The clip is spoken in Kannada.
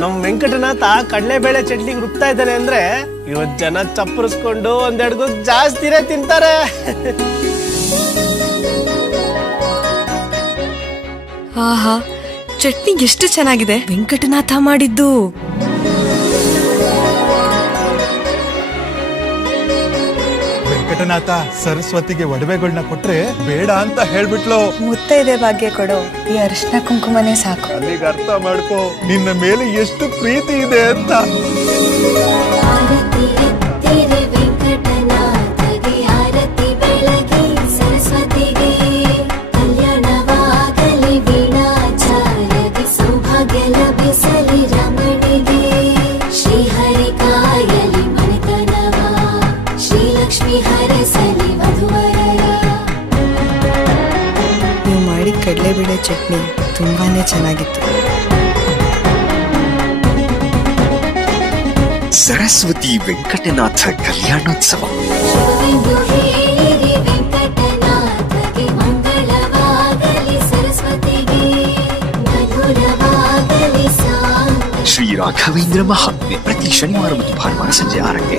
ನಮ್ ವೆಂಕಟನಾಥ ಕಡಲೆಬೇಳೆ ಚಟ್ನಿಗೆ ರುಬ್ತಾ ಇದ್ದಾನೆ ಅಂದ್ರೆ ಇವತ್ ಜನ ಚಪ್ಪರಿಸ್ಕೊಂಡು ಒಂದೆರಡು ಜಾಸ್ತಿನೇ ತಿಂತಾರೆ. ಆಹಾ, ಚಟ್ನಿ ಎಷ್ಟು ಚೆನ್ನಾಗಿದೆ. ವೆಂಕಟನಾಥ ಮಾಡಿದ್ದು. ವೆಂಕಟನಾಥ ಸರಸ್ವತಿಗೆ ಒಡವೆಗಳನ್ನ ಕೊಟ್ರೆ ಬೇಡ ಅಂತ ಹೇಳ್ಬಿಟ್ಲು. ಮುತ್ತೈದೆ ಭಾಗ್ಯ ಕೊಡು, ಈ ಅರಿಶಿನ ಕುಂಕುಮನೇ ಸಾಕು. ಅಲ್ಲಿಗೆ ಅರ್ಥ ಮಾಡ್ಕೋ ನಿನ್ನ ಮೇಲೆ ಎಷ್ಟು ಪ್ರೀತಿ ಇದೆ ಅಂತ. ನೀವು ಮಾಡಿ ಕಡಲೆಬೇಳೆ ಚಟ್ನಿ ತುಂಬಾನೇ ಚೆನ್ನಾಗಿತ್ತು. ಸರಸ್ವತಿ ವೆಂಕಟನಾಥ ಕಲ್ಯಾಣೋತ್ಸವ. ಶ್ರೀ ರಾಘವೇಂದ್ರ ಮಹಾತ್ಮೆ ಪ್ರತಿ ಶನಿವಾರ ಮತ್ತು ಭಾನುವಾರ ಸಂಜೆ 6ಕ್ಕೆ.